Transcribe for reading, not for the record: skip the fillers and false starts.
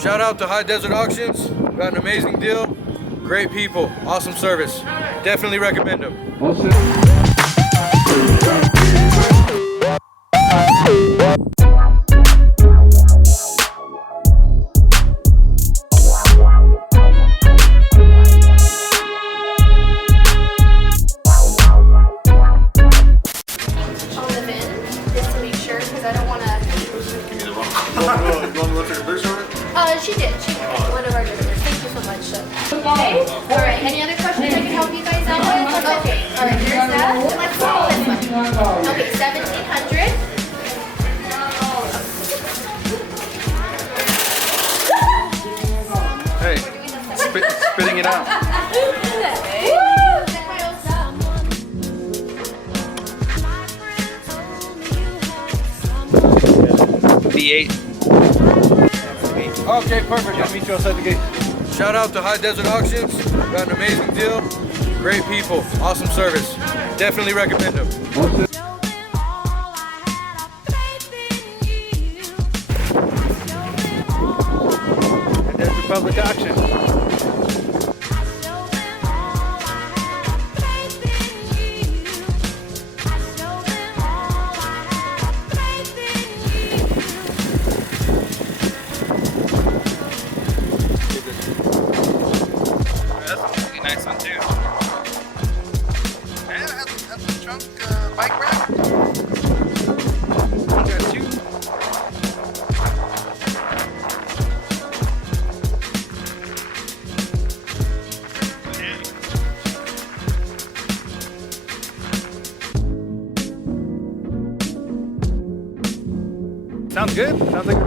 Shout out to High Desert Auctions. Got an amazing deal. Great people. Awesome service. Definitely recommend them. She did. She did. One of our visitors. Thank you so much. Okay. All right. Any other questions I can help you guys out with? Okay. All right. There's that. Let's go this one. Okay. 1,700. Hey, spitting it out. V8. Okay, perfect. I'll meet you outside the gate. Shout out to High Desert Auctions. Got an amazing deal. Great people. Awesome service. Definitely recommend them. And there's the public auction. Nice one too. Yeah, that's a trunk bike rack. You got two. Sounds good. Sounds like a